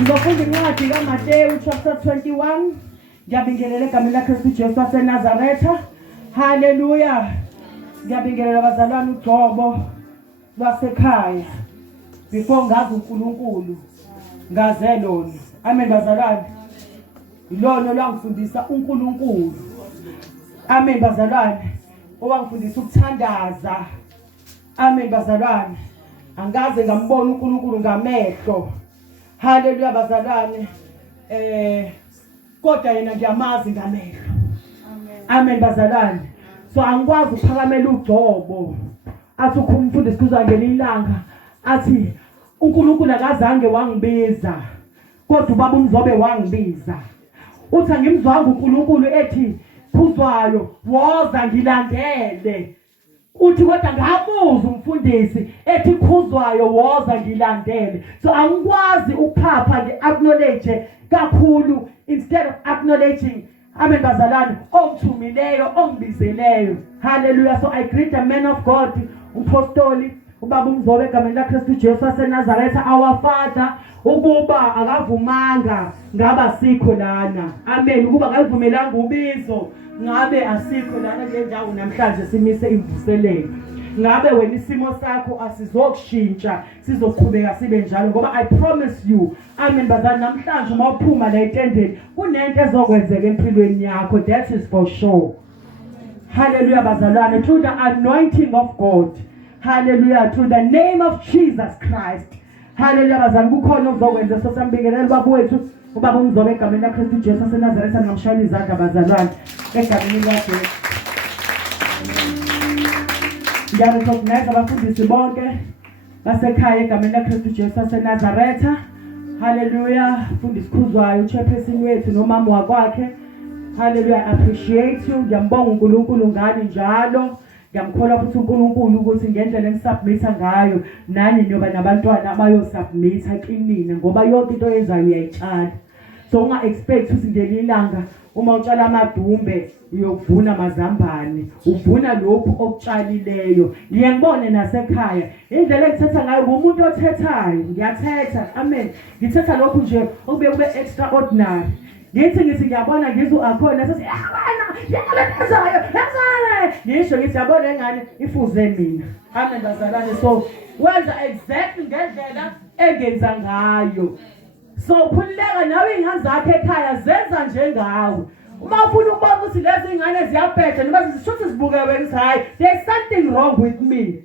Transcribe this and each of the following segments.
Ngizofunda incwadi kaMathew chapter 21. Ngiyabingelela egameni laKristu Jesu waseNazaretha. Hallelujah. Ngiyabingelela abazalwane uJobo lwasekhaya. Before ngazi uNkulunkulu ngaze lona. Amen bazalwane. Ilona lwangifundisa uNkulunkulu. Amen bazalwane. Owangifundisa ukuthandaza. Amen bazalwane. Angaze ngambona uNkulunkulu ngamehlo. Hallelujah bazalwane. Kodwa yena ngiyamazi ngamehlo. Amen bazalwane. So angikwazi ukuphakamela uJobo. Athi ukhumfundisi kuzangena ilanga athi uNkulunkulu akazange wangibiza. Kodwa ubaba uMzobe wangibiza. Uthi angimzwanga uNkulunkulu ethi phuzwayo woza ngilandele. Uthi kodwa ngabuza umfundisi ethi khuzwayo woza ngilandele. So angikwazi ukuphapha ngi-acknowledge kakhulu instead of acknowledging amen bazalwane ongithumileyo ongibizeleyo. Hallelujah. So I greet the man of God umpostoli ubaba uMzobe egameni laKristu Jesu waseNazaretha our father ukuba akavumanga ngaba sikho lana. Amen. Ukuba akavumelanga ubizo ngabe asikho lana kule ndawo namhlanje simise imvuselelo. Ngabe wena isimo sakho asizokushintsha sizoqhubeka sibe njalo ngoba I promise you amen bazalwane namhlanje uma uphuma la etendeni kunento ezokwenzeka empilweni yakho. That is for sure. Hallelujah bazalwane. Through the anointing of God. Hallelujah. Through the name of Jesus Christ. Hallelujah bazalwane kukhona okuzokwenza. So sambingelela ubaba wethu ubaba uMzobe egameni laKristu Jesu waseNazaretha ngamshayela izandla bazalwane egameni likaJesu. Ngiyarecognize abafundisi bonke basekhaya egameni laKristu Jesu waseNazaretha. Hallelujah. Mfundisi Khuzwayo uchairperson wethu nomama wakwakhe. Hallelujah. I appreciate you. Ngiyambonga uNkulunkulu ngani njalo. Ngiyamkholwa futhi uNkulunkulu ukuthi ngendlela engisubmita ngayo nani niyoba nabantwana abayosubmita kinina ngoba yonke into oyenzayo uyayitshala. So unga expect ukuthi ngeli ilanga uma utshala amadumbe uyovuna amazambane, uvuna lokhu okutshalileyo. Ngiyangibone nasekhaya indlela engithetha ngayo umuntu othethayo. Ngiyathetha. Amen. Ngithetha lokhu nje okube kube extraordinary. Ngithi ngiyabona ngizu akhona sethi yabona yalezayo yazale ngisho ngithi yabona engane ifuze mina. Amen bazalwane. So wenza exactly ngendlela engenza ngayo. So khulileka nawe ingane zakhe ekhaya zenza njengawe. Uma ufuna ukubona ukuthi lezi ingane ziyabhedla noma zishuthi zibuke wena hayi there's something wrong with me.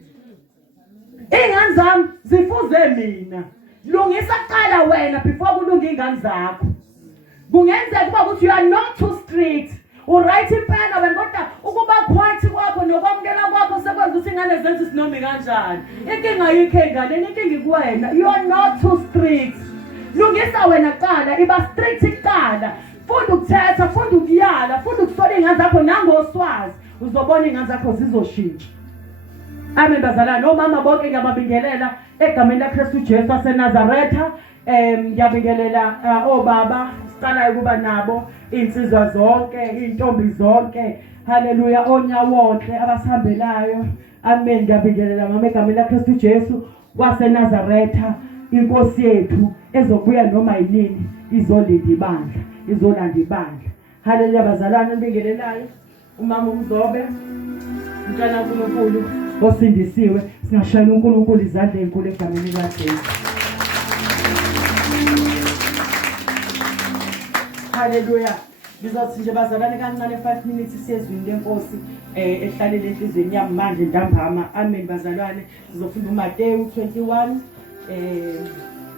Ingane zami zifuze mina. Lungisa kuqala wena before kulunga ingane zakho. Kungenzeka kuba ukuthi you are not too strict. Uright impela wena kodwa ukuba quiet kwakho nokwamukela kwakho sekwenza ukuthi ingane zenze isinomi kanjani. Inkinga ayikho enganeni, inkinga ikuwena. You are not too strict. Lungisa wena qala iba strict kuqala. Funda ukuthetha, funda ukuyala, funda ukusola ingane zakho nangoswazi. Uzobona ingane zakho zizoshintsha. Amen bazalwane. Omama bonke ngiyababingelela egameni laKristu Jesu waseNazaretha. Ngiyabingelela obaba siqala ukuba nabo insizwa zonke, intombi zonke. Hallelujah. Onyawonke abasihambelayo. Amen. Ngiyabingelela mama egameni laKristu Jesu waseNazaretha. Inkosi yethu ezobuya noma yini izolinda ibandla, izolanda ibandla. Hallelujah bazalwane ngibingelelayo umama uMzobe umntwana kaNkulunkulu osindisiwe. Singashayela uNkulunkulu izandla enkulu egameni likaJesu. Hallelujah. Ngizothi nje bazalwane kancane 5 minutes siyezwini lenkosi ehlalele enhlizweni yami manje ntambama. Amen bazalwane. Sizofunda uMathew 21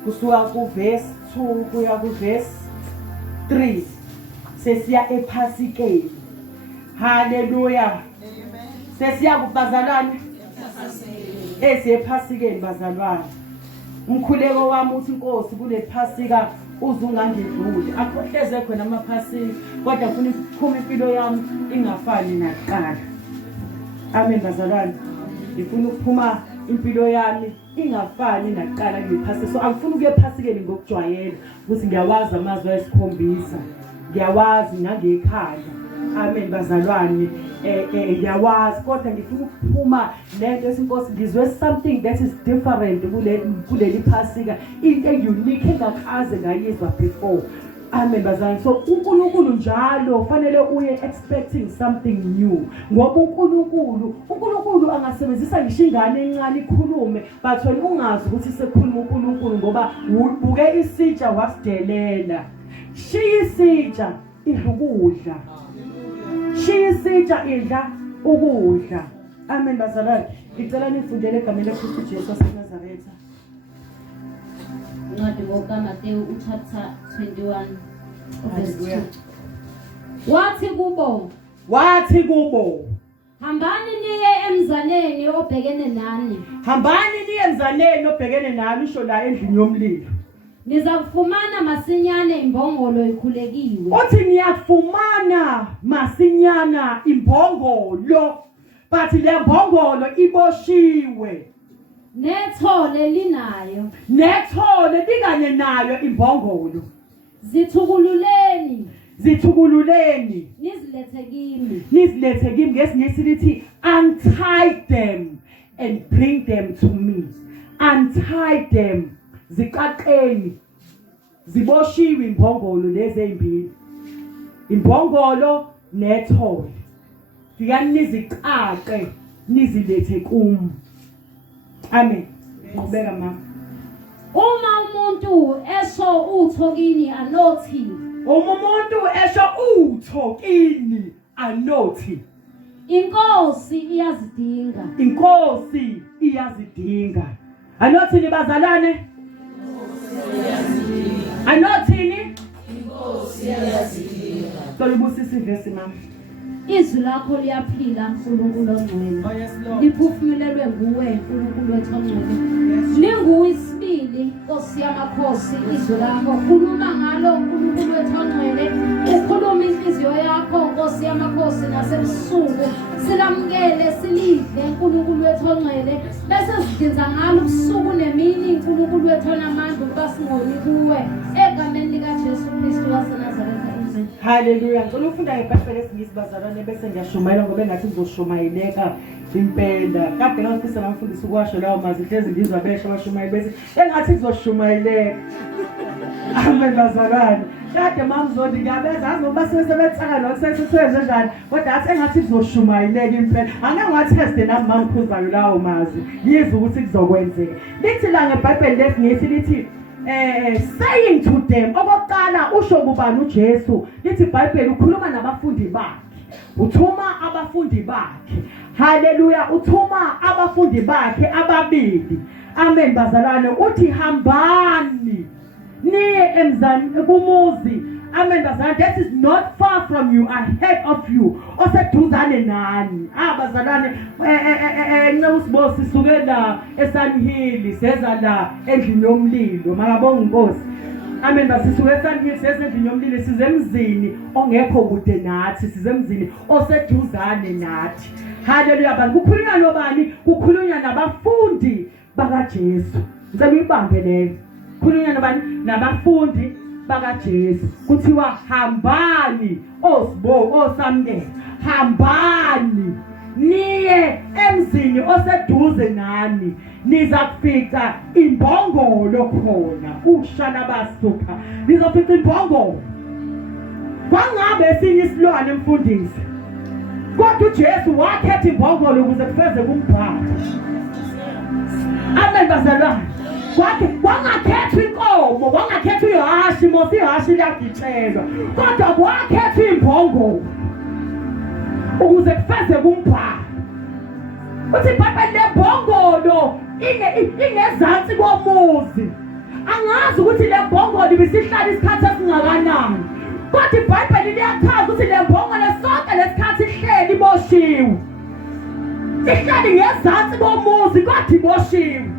kusuka ku verse 2 kuya ku verse 3. Sesiya ephasikeni. Hallelujah. Amen. Sesiya kubazalwane esiyephasikeni bazalwane. Umkhuleko wami uthi inkosi kule phasika uzungangedluli. Akhohleze khona amaphasika kodwa ufuna ukuphuma impilo yami ingafani nakuqala. Amen bazalwane. Ngifuna ukuphuma impilo yami ingafani nakuqala ngiphasika. So angifuni ukuye ephasikeni ngokujwayela ukuthi ngiyawazi amazwi ayisikhombisa. Ngiyawazi nangekhaya. Amen bazalwane. Ngiyawazi kodwa ngifuna ukuphuma lento esinkosi ngizwe something that is different kuleli phasika, into unique engakaze ngayizwa before. Amen bazalwane. So uNkulunkulu njalo fanele uye expecting something new. Ngoba uNkulunkulu angasebenzisa ngisho ingane encane ikhulume, but wena ungazi ukuthi sekhuluma uNkulunkulu ngoba ubuke isitsha wasidelela. Shiya isitsha idla ukudla. Shiya isitsha idla ukudla. Amen bazalwane. Ngicela nifundele egameni leKristu Jesu waseNazaretha. Mathew chapter 21 verse 2. Wathi kubo hambani niye emzaneni obhekene nani usho la endlini yomlilo. Nizakufumana masinyane imbongolo ikhulekiwe. Uthi niyafumana masinyana imbongolo, but le mbongolo iboshiwe. Nethole lingane nayo imbongolo. Zithukululeni nizilethe kimi ngesinye lithi untie them and bring them to me. Untie them, ziqaqeni, ziboshiwe imbongolo lezi ezimbili, imbongolo nethole. Fikani niziqaqe nizilethe kimi. Amen. Ngibeka mama. Uma umuntu esho utho kini anothi. Inkosi iyazidinga. Anothi ni bazalwane? Anothi? Inkosi iyazidinga. Solubusisa ivesi mama. Izwi lakho liyaphila uNkulunkulu ongcwele. Liphefumulelwe nguwe uNkulunkulu wethu ongcwele. Ninguwe isibili Nkosi yamakhosi, izwi lakho khuluma ngalo uNkulunkulu wethu ongcwele. Ukhuluma inhliziyo yakho Nkosi yamakhosi nasebusuku. Silamukele silidle uNkulunkulu wethu ongcwele. Bese sidinza ngalo ubusuku nemini uNkulunkulu wethu onamandla ukuba singoni kuwe. Egameni lika Jesu Kristu waseNazaretha. Hallelujah. Ngicela ufunda ngeBhayibheli lesingisi bazalwane bese ngiyashumayela ngoba engathi ngizoshumayeleka impela. Kade ngafisa ngamfundisa ukwasho lawo mazwi hlezi ngizwa besho abashumayeli bese engathi ngizoshumayeleka. Amen bazalwane. Kade mamzodi ngiyabeza ngoba sesebenzaka nokusesithenze njani kodwa athi engathi ngizoshumayeleka impela. Angangathi teste nami mangikhuzayo lawo mazwi. Yizwe ukuthi kuzokwenzeka. Lithi la ngeBhayibheli lesingisi lithi saying to them, okokuqala usho kubani uJesu. Lithi iBhayibheli ukhuluma nabafundi bakhe, uthuma abafundi bakhe. Haleluya. Uthuma abafundi bakhe ababili. Amen bazalwane. Uthi hambani niye emzani kumuzi. Amen bazalwane. That is not far from you, ahead of you. Oseduzane nani. Bazalwane nginosibose sisuke la eSunhill seza la endlini yomlilo. Makabonga Nkosi. Amen basisuke eSunhill seza endlini yomlilo size emzini ongekho kude nathi, size emzini oseduzane nathi. Haleluya. Abantu kukhulunywa nobani? Kukhulunywa nabafundi bakaJesu. Ngicela uyibambe leyo. Kukhulunywa nobani? Nabafundi bakaJesu. Kuthiwa hambani osamukela, hambani niye emzini oseduze nani, niza kufika imbongolo khona. Ushana basukha nizofika imbongolo. Kwangabe esinye isilwane emfundisi, kodwa uJesu wakhetha imbongolo ukuze kufeze kumbhalo. Amen bazalwane. Kwangakhethwa inkomo, kwangakhethwa ihashi, mosi ihashi liyagitshelwa, kodwa kwakhethwa imbongolo ukuze kufeze kumbhalo. Uthi iBhayibheli lembongolo ingezansi komuzi. Angazi ukuthi le mbongolo ibisihlala isikhathi esingakanani, kodwa iBhayibheli liyachaza ukuthi le mbongolo sonke lesikhathi ihleli iboshiwe. Ihleli ngezansi komuzi kodwa iboshiwe.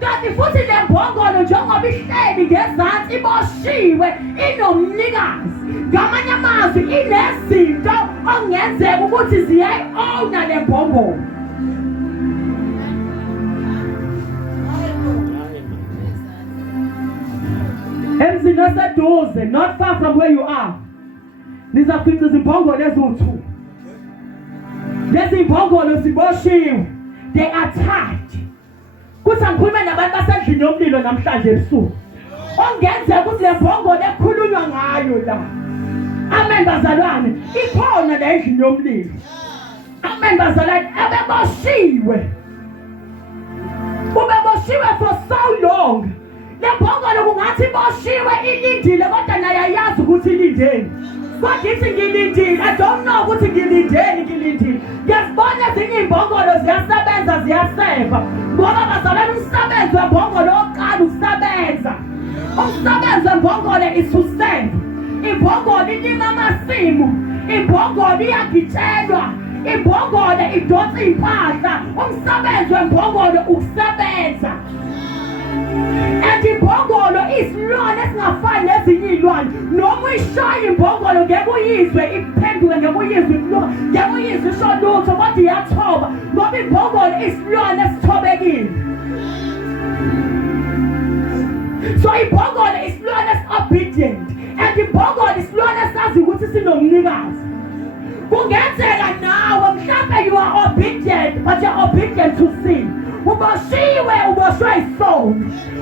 Kanti futhi le mbongolo njengoba ihleli ngezansi iboshiwe inomnikazi. Ngamanye amazwi inezinto ongenzeka ukuthi ziyayi-owna le mbongolo. Emzini oseduze, not far from where you are. nizafica izimbongolo eziwu-2. Lezi imbongolo ziboshiwe, they are tied. Kuthi angikhulume nabantu basendlini yomlilo namhlanje ebusuku. Ongenzeka ukuthi le mbongolo ekhulunywa ngayo la. Amen bazalwane, ikhona la endlini yomlilo. Amen bazalwane, ebeboshiwe. Ubeboshiwe for so long. Le mbongolo kungathi iboshiwe ilindile kodwa naye ayazi ukuthi ilindeni. Kodwa ithi ngilindile, I don't know ukuthi ngilindile. Ngiyazibona ezinye imbongolo ziyasebenza ziyaseva. Ngoba bazalwane umsebenzi wembongolo oqala ukusebenza. Umsebenzi wembongolo is to save. Imbongolo ilima amasimu. Imbongolo iyagitshelwa. Imbongolo idonsa impahla. Umsebenzi wembongolo ukusebenza. And imbongolo isilwane esingafani nezinye izilwane. Noma uyishaya imbongolo ngeke uyizwe iphenduke, ngeke uyizwe ikhuluma, ngeke uyizwe isho lutho kodwa iyathoba. Ngoba imbongolo isilwane esithobekile. So imbongolo isilwane esi-obedient. And imbongolo isilwane esazi ukuthi sinomnikazi. Kungenzeka nawe mhlawumbe you are obedient but you are obedient to sin. Uboshwe isono.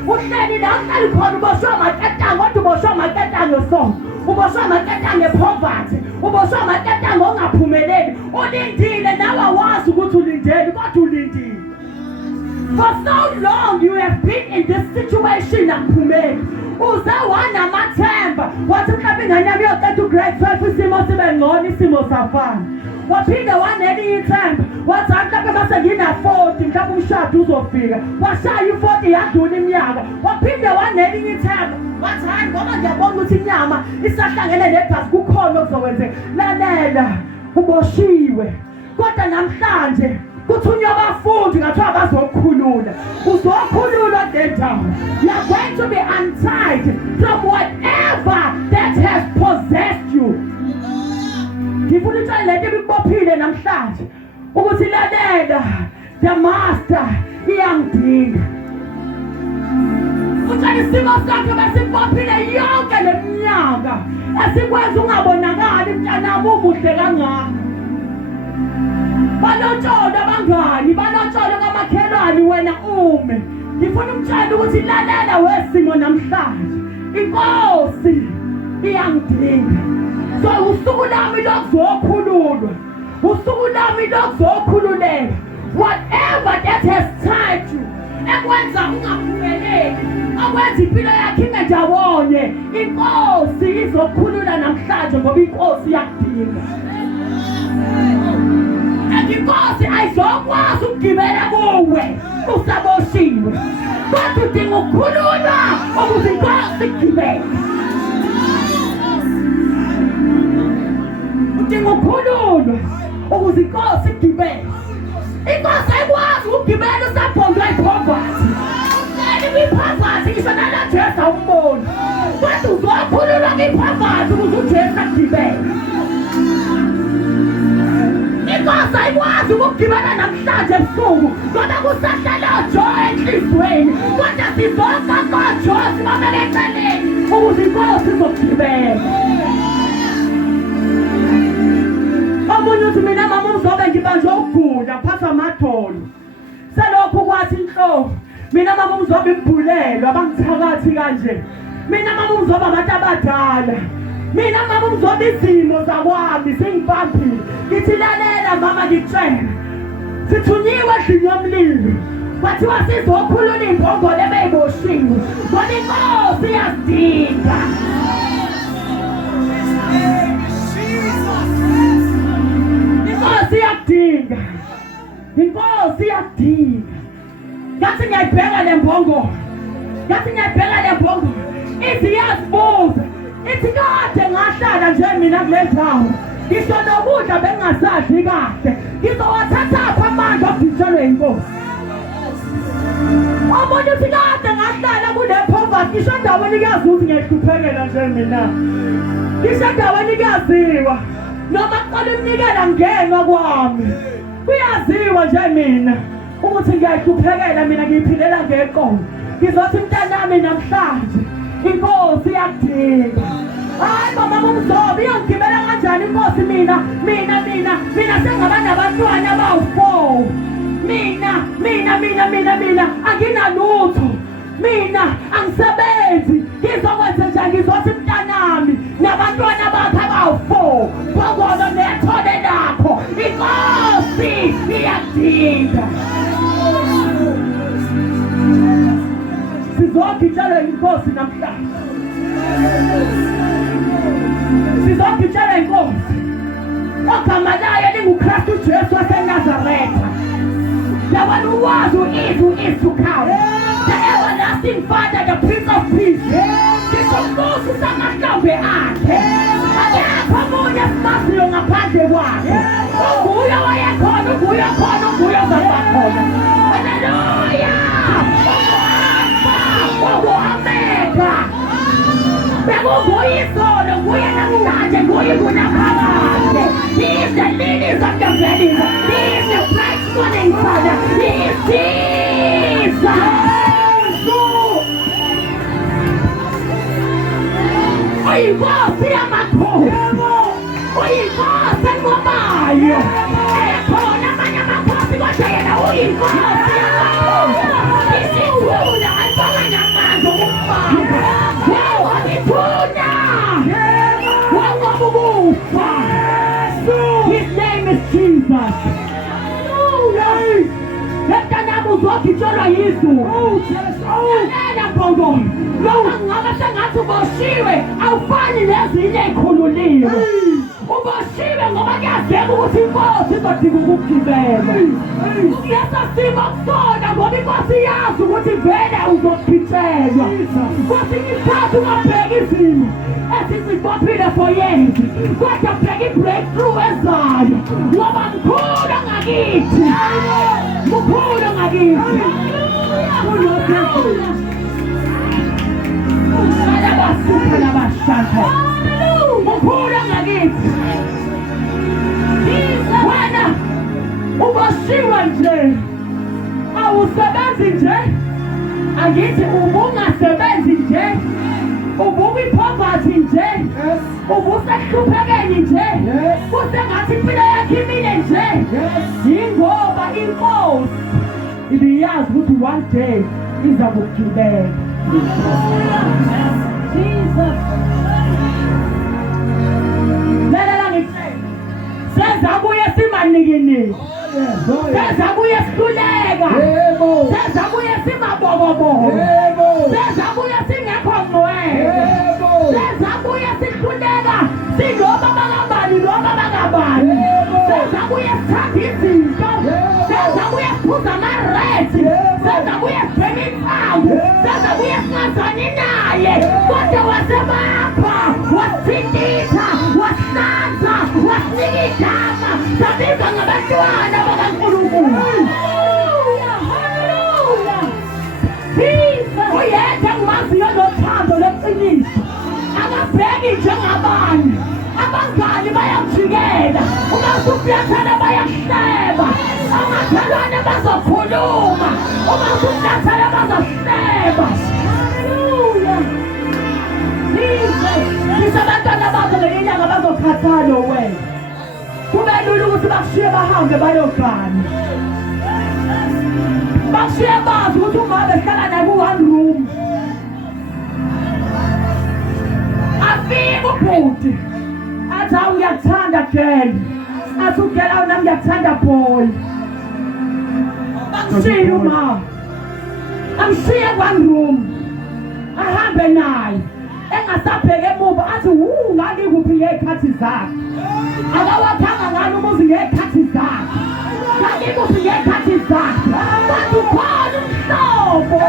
Uhleli la uhleli khona uboshwe amaketango, kodwa uboshwe amaketango esono. Uboshwe amaketango epoverty. Uboshwe amaketango ongaphumeleli. Ulindile nawe wazi ukuthi ulindele kodwa ulindile. For so long you have been in this situation akuphumeli. Uze wanamathemba. Wathi mhlawumbe ingane yami yoqeda ugrade 12 isimo sibe ngcono, isimo safana. Waphinde waneli ithemba. Wathi mhlawumbe base ngina-40 mhlawumbe umshado uzofika. Washaya i-40 yadlula iminyaka. Waphinde waneli ithemba. Wathi hayi ngoba ngiyabona ukuthi inyama isahlangene nebhasi kukhona okuzokwenzeka. Lalela, uboshiwe. Kodwa namhlanje kuthunywa abafundi ngathiwa bazokhulula. Uzokhululwa ndendawo. You are going to be untied from whatever that has possessed you. Ngifuna ukuthi lento ebikubophile namhlanje ukuthi lalela, the master iyangidinga. Uthanda isimo sakhe besikubophile yonke leminyaka esikwenza ungabonakali mntanami umuhle kangaka. Balotshola abangani, balotshola kamakhelwane wena ume. Ngifuna ukutshela ukuthi lalela wesimo namhlanje. Inkosi iyangidinga. So usuku lami lokuzokhululwa. Usuku lami lokuzokhululeka. Whatever that has tied you, ekwenza ungaphumeleli, okwenza impilo yakhe ingejawonye, inkosi izokhulula namhlanje ngoba inkosi iyakudinga. Inkosi ayizokwazi ukugibela kuwe usaboshiwe. Kodwa udinga ukukhululwa ukuze inkosi igibele. Udinga ukukhululwa ukuze inkosi igibele. Inkosi ayikwazi ukugibela usabhondwa ipoverty. Uhleli kwipoverty ngisho nalaJesu awumboni. Kodwa uzokhululwa kwipoverty ukuze uJesu agibele. Inkosi ayikwazi ukugibela namhlanje ebusuku ngoba kusahlala uJoy enhliziyweni. Kodwa sizonke koJoy sibabeke eceleni ukuze inkosi izogibela. Omunye uthi mina mama uMzobe ngibanjwe ukugula phatha amadolo. Selokhu kwathi inhloko. Mina mama uMzobe imbhulelwe abangithakathi kanje. Mina mama uMzobe abantu abadala. Mina mama uMzobe izimo zakwami singibambile. Ngithi lalela mama ngitshela. Sithunyiwe endlini yomlilo. Kwathiwa sizokhulula imbongolo ebeyiboshiwe. Ngoba inkosi iyadinga. Inkosi iyadinga. Inkosi iyadinga. Ngathi ngiyayibheka le mbongolo. Ithi yazibuza. Ithi kade ngahlala nje mina kule ndawo. Ngisho nokudla bengingasadli kahle. Ngizowathathapha amandla obhitshelwe inkosi. Omunye uthi kade ngahlala kule poverty. Ngisho endaweni kuyazuza ngiyahluphekela nje mina. Ngisho endaweni kuyaziwa. Noma kuqala umnikela ngenwa kwami. Kuyaziwa nje mina ukuthi ngiyahluphekela mina ngiyiphilela ngeqolo. Ngizothi mntanami namhlanje inkosi iyakudinga. Hayi mama Mzobe iyongibela kanjani inkosi mina sengabana abantwana abawu4. Mina anginalutho. Mina angisebenzi. Ngizokwenza nje ngizothi mntanami nabantwana bakhe abawu4. Mbongolo nethole lakho. Inkosi iyadinga. Sizogitshela inkosi namhlanje. Sizogitshela inkosi. Ogama layo linguKristu Jesu waseNazaretha. The one who was, who is to come. The everlasting Father, the Prince of Peace. Ngisombuso samahlambe akhe. Akekho omunye simaziyo ngaphandle kwakhe. Unguye owayekhona, unguye khona, unguye ozabakhona. Hallelujah! Omega. Nguye izolo, nguye namhlanje, nguye kunaphakade. He is the lilies of the valley. He is the bright morning star. He is Jesus. Uyinkosi yamakhosi. Uyinkosi enqobayo. Ekhona amanye amakhosi kodwa yena uyinkosi yamakhosi. Isithula alibanga namandla okufaka. His name is Jesus. Ukukhukhululwa yizulu. Yena mbongolo. Ngabe sengathi uboshiwe awufani nezinye ezikhululiwe. Uboshiwe ngoba kuyazeka ukuthi inkosi izodinga ukukugibela. Yesu sima kusona ngoba inkosi yazi ukuthi vele uzogitshelwa. Kwesinye isikhathi ungabheki izimo esizibopile for years. Kodwa bheka i-breakthrough ezayo. Ngoba mkhulu ngakithi. Mkhulu ngakithi. Alabasuka labashaka. Mkhulu ngakithi. Wena uboshiwe nje. Awusebenzi nje. Angithi ubungasebenzi nje. Ububi-poverty nje. Ubusehluphekeni nje. Kusengathi impilo yakhe imile nje. Yingoba inkosi ibiyazi ukuthi one day iza kugibela. Jesus. Lalela ngikuthini. Sezabuye simanikiniki. Sezabuye sihluleka. Sezabuye simabokoboko. Sezabuye singekho ngcwele. Sezabuye sihluleka singoba bangabani noma bangabani. Sezabuye sithanda izinto. Sezabuye siphuza amarethi. Sezabuye sibheka impamvu. Sezabuye singazani naye. Kodwa wasebapha, wasithindisa, wasihlanza, wasinika igama. Sabizwa ngabantwana bakaNkulunkulu. Uyedwa engimaziyo nothando lweqiniso. Akabheki njengabanye. Abangani bayamjikela. Uma usuflathana bayahleba. Amakhelwane bazokhuluma. Uma usuflathana bazohleba. Abantwana bakho ngenyanga bazokhathana wena. Kube lula ukuthi bakushiye bahambe bayogana. Bakushiye bazi ukuthi umabe ehlala naye ku-one room. Afike ubhuti athi hawu ngiyakuthanda girl. Athi ugirl hawu nami ngiyakuthanda boy. Bakushiye umama. Amshiye ku-one room. Ahambe naye. Engasabheke emuva athi ngani kuphi ngezikhathi zakhe. Akawathanga ngani umuzi ngezikhathi zakhe. Ngani kuphi ngezikhathi zakhe. Bathi ukhona umhlobo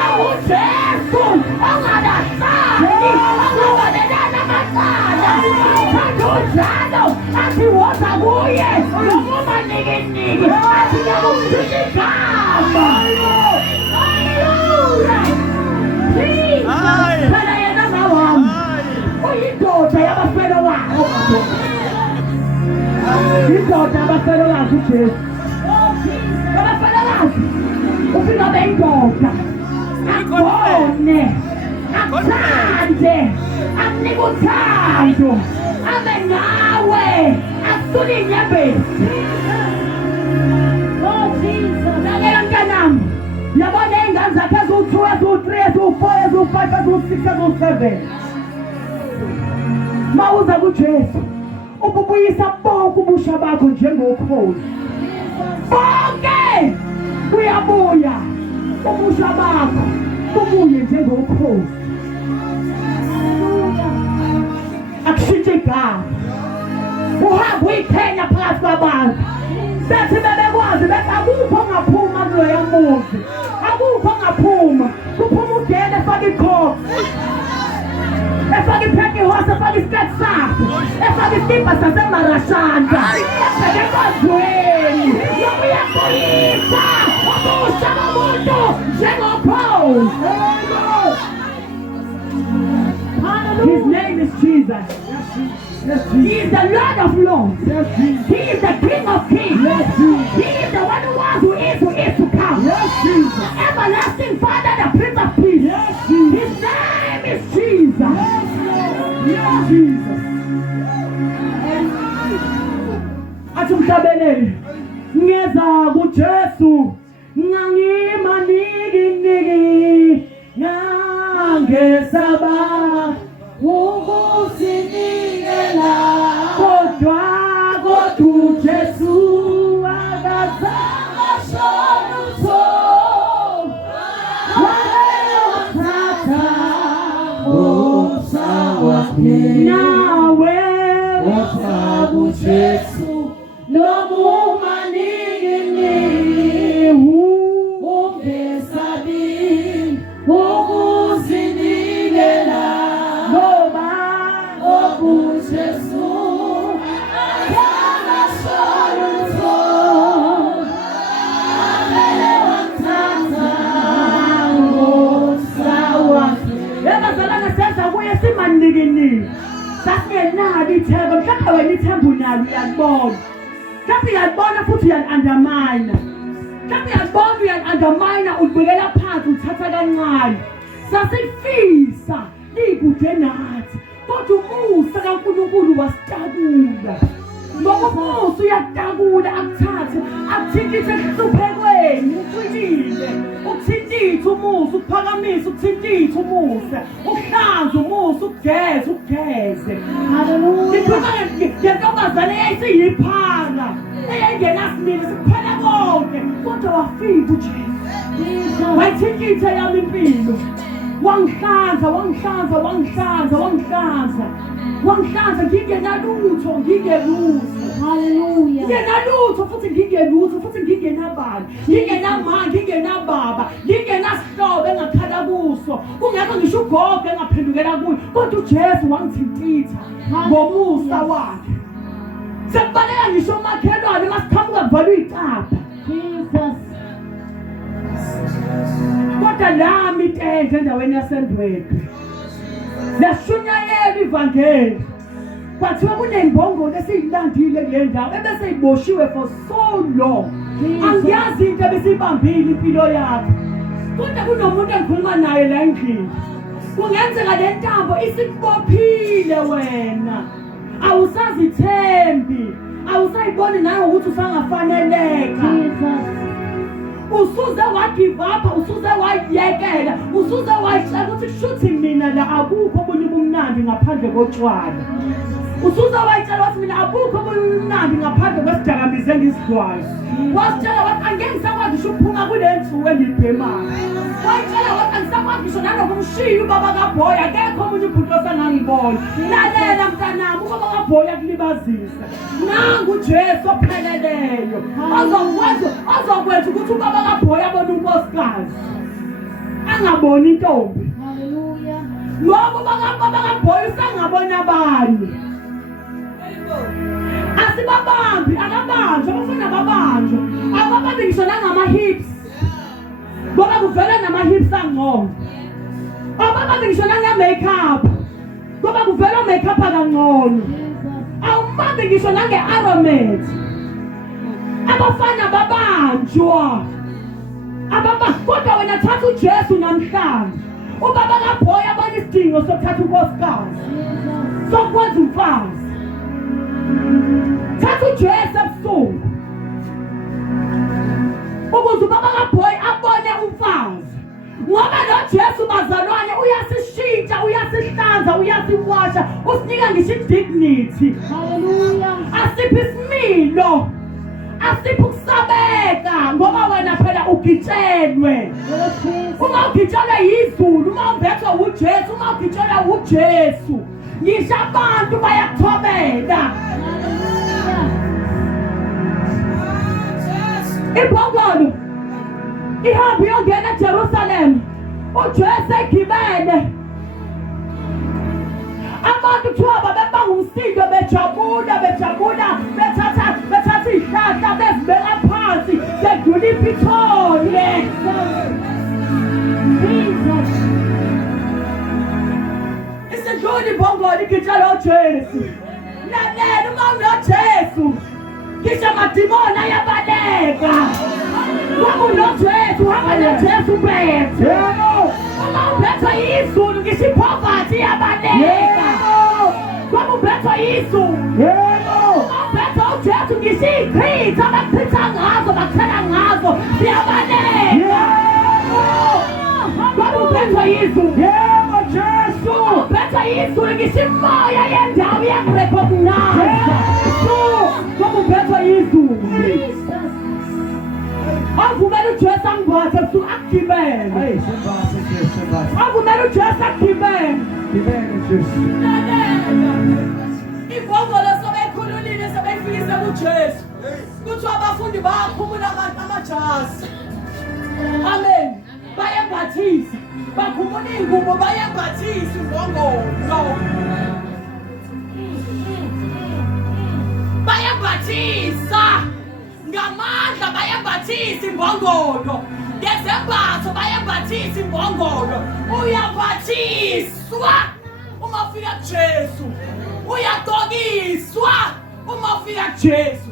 awuJesu ongalahlani ongabalelana amacala. Thanda unjalo athi woza kuye noma nikiniki athi ngiyakumthula igama. Phela yena mawami uyindoda yabafelo wakhe. Indoda yabafelo wakhe uJesu. Yabafelo wakhe ufika beyindoda. Akubone. Akuthande. manje akunika uthando abe nawe akusule inyembezi. Oh Jesus. Lalela mntanami, yabona iy'ngane zakhe eziwu-2, eziwu-3, eziwu-4, eziwu-5, eziwu-6, eziwu-7. Ma uza kuJesu ububuyisa bonke ubusha bakho njengokhozi. Bonke buyabuya ubusha bakho bubuye njengokhozi. Akushintshe igama uhambe uyikhenya phakathi kwabantu bethi bebekwazi bethi akukho ongaphuma kuloya muzi, akukho ongaphuma. Kuphuma ugele efake ikhosi, efake iphekihose, efake isiketi sakhe, efake isikibha sasemarashanda, ebheke enkonzweni nokuyabuyisa ubusha bomuntu njengokhozi. His name is Jesus. He is the Lord of Lords. He is the King of Kings. He is the one who is to come. The everlasting Father, the Prince of Peace. His name is Jesus. Jesus. Athi umhlabeleli ngeza kuJesu ngangimaniki ngangesaba ukusinikela kodwa uJesu akazange ashonutho wayewathatha wakhe nawe wotha kuJesu nomumaniki ungesabi ukusinikela ngoba uJesu akazashonutho amele wathatha wakhe. Ebazalwane senza kuye simanikiniki sasingenalo ithemba. Mhlawumbe wena ithemba unalo uyalibona, mhlawumbe uyalibona futhi uyali-undermine, mhlawumbe uyalibona uyali-undermine, ulibukela phansi ulithatha kancane. Sasifisa likude nathi kodwa umusa kaNkulunkulu wasitakula. Ngoba umusa uyakutakula akuthathe akuthintithe ekuhluphekweni uqinile, ukuthintithe umusa, ukuphakamisa ukuthintithe umusa, ukuhlanza umusa, ugeze. Haleluya. Ngikhuluma ngentombazane eyayisiyiphanga eyayingenasimilo sikuphela konke kodwa wafika uJesu wayithintithe yami impilo. Wangihlanza ngingenalutho, Hallelujah. ngingenalutho futhi ngingenabani, ngingenamama, ngingenababa, ngingenasihlobo engakhala kuso, kungekho ngisho ugogo engaphendukela kuyo, kodwa uJesu wangithintitha ngomusa wakhe. Sekubaleka ngisho umakhelwane masiqhamuka kuvalwa iy'cabha. Jesus. Kodwa lami itende endaweni yaseNdwedwe lashunyayela ivangeli. Kwathiwa kunembongolo esiyilandile kule ndawo ebeseyiboshiwe for so long. Angiyazi into ebesiyibambile impilo yakhe. Kodwa kunomuntu engikhuluma naye la endlini. Kungenzeka le ntambo isikubophile wena. Awusazithembi. Awusayiboni nawe ukuthi usangafaneleka. Usuze wagive up, usuze wayekela, usuze wayitshela ukuthi kushuthi mina la akukho obunye ubumnandi ngaphandle kotshwala. Usuze wayitshela wathi mina akukho obunye ubumnandi ngaphandle kwesidakamizwa engisidwayo. Wasitshela wathi angeke ngisakwazi ngisho ukuphuma kule nsuku engibhemayo. Wayitshela wathi angisakwazi ngisho nanokumshiya ubaba kaBhoya, akekho omunye ubhuti osangangibona. Lalela mntanami, ubaba kaBhoya kulibazisa. Nangu uJesu opheleleyo azokwenza ukuthi ubaba kaBhoya abone unkosikazi angaboni intombi. Hallelujah. Ngoba ubaba kaBhoya usangabona abanye. Asibabambi, akabanjwa, abafuna babanjwa. Ababambi ngisho nangama-hips. Ngoba kuvela nama-hips angcono. Ababambi ngisho nanga-makeup. Ngoba kuvela o-makeup akangcono. Awubambi ngisho nange-aromat. Abafana babanjwa. Kodwa wena thatha uJesu namhlanje. Ubaba kaBhoya abona isidingo isidingo sokuthatha unkosikazi sokwenza umfazi. Thatha uJesu ebusuku ukuze ubaba kaBoy abone umfazi, ngoba lo Jesu bazalwane uyasishintsha, uyasihlanza, uyasiwasha, usinika ngisho dignity. Hallelujah. Asiphi isimilo, asiphi ukusabeka, ngoba wena phela ugitshelwe. Uma ugitshelwe yizulu, uma umbethwa uJesu, uma ugitshelwe uJesu, ngisho abantu bayakuthobela. Imbongolo ihambe iyongena eJerusalem, uJesu egibele. Abantu kuthiwa babebanga umsindo, bejabula, bethatha izihlahla bezibeka phansi, bedlula iPhithole. Isidlula imbongolo igitshelwe uJesu. Lalela, uma unoJesu ngisho amadimoni ayabaleka. Uma unoJesu, hamba noJesu ubethe. Uma ubethwa yizulu ngisho ipoverty iyabaleka. Uma ubethwa yizulu, uma ubethwa uJesu ngisho iy'chitha abakuchitha ngazo, bakuthela ngazo, ziyabaleka. Uma ubethwa yizulu, ubethwa yizulu ngisho imoya yendawo iyakurecognize. Uma ubethwa yizulu, avumela uJesu angibothe ebusuku akugibele. Avumela uJesu akugibele. Imbongolo sebeyikhululile, sebeyifikise kuJesu. Kuthiwa abafundi bayakhumula amajazi. Amen. Bayembathisa, bakhumula iy'ngubo, bayembathisa imbongolo. Bayembathisa ngamandla, bayembathisa imbongolo ngezembatho, bayembathisa imbongolo. Uyambathiswa uma ufika kuJesu, uyagqokiswa uma ufika kuJesu.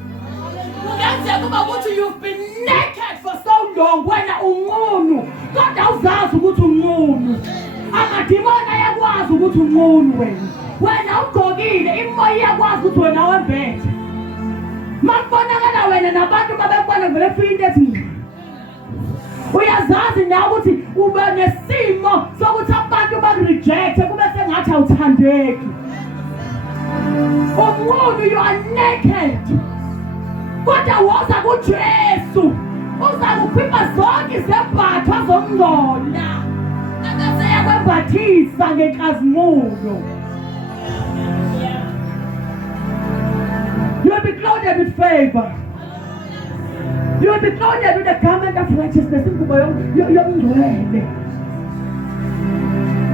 Kungenzeka uma ukuthi you've been naked for so long, wena unqunu kodwa uzazi ukuthi unqunu. Amadimoni ayakwazi ukuthi unqunu wena ugqokile, imoya iyakwazi ukuthi wena wembethe. Makubonakala wena nabantu babekubona vele fika into ethi uyazazi nawe ukuthi ube nesimo sokuthi abantu bakurejecte kube sengathi awuthandeki. Unqunu, you are naked. Kodwa woza kuJesu uzakukhipha zonke izembatho azokungcola, akase yakwembathisa ngenkazimulo. You will be clothed with favor. You will be clothed with the garment of righteousness. Yomngcwele.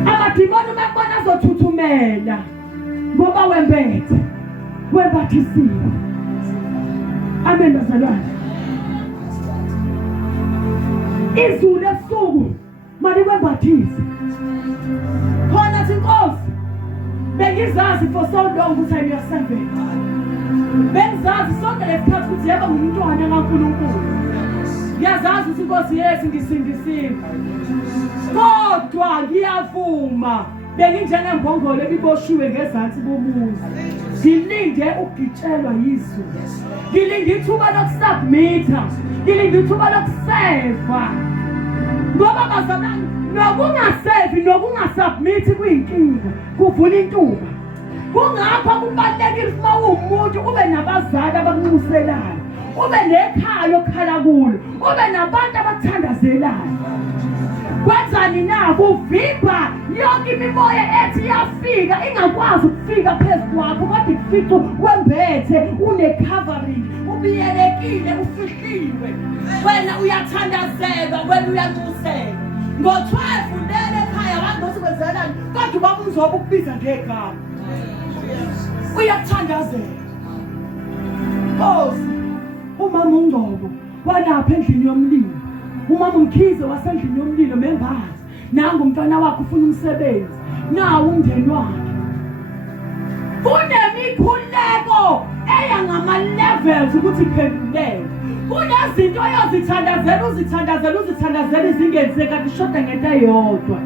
Amadimoni makubona azothuthumela ngoba wembethe, wembathisiwe. Amen bazalwane. Izulu ebusuku malikwembathise. Khona thi Nkosi, bengizazi for so long ukuthi I'm your servant. Bengizazi sonke lesikhathi ukuthi yebo ngumntwana kaNkulunkulu. Ngiyazazi ukuthi Nkosi Yesu ngisindisiwe. Kodwa ngiyavuma benginjengembongolo ebiboshiwe ngezansi komuzi. Ngilinde ukugitshelwa yizulu. Ngilinde ithuba lokusubmitha. Ngilinde ithuba lokuseva. Ngoba bazalwane, nokungasevi nokungasubmithi kuyinkinga, kuvula intuba. Kungakho kubalulekile uma uwumuntu ube nabazali abakunxuselayo, ube nekhaya okhala kulo, ube nabantu abakuthandazelayo. Kwenzani na kuvimba yonke imimoya ethi iyafika ingakwazi ukufika phezu kwakho, kodwa ikufika wembethe, une-covering, ubiyelekile, ufihliwe. Wena uyathandazeka, wena uyanxuseka. Ngo-12 ulele ekhaya wazi ukuthi kwenzakalani, kodwa ubaba uMzobe ukubiza ngegama. Uyakuthandazeka. Nkosi, umama uNgcobo walapha endlini yomlilo. Umama uMkhize wasendlini yomlilo membazi. Nangu umntwana wakho ufuna umsebenzi. Nawo umndeni wakhe. Kunemikhuleko eya ngama-levels ukuthi iphenduleke. Kunezinto uzithandazela izingenzeka kanti ishoda ngento eyodwa.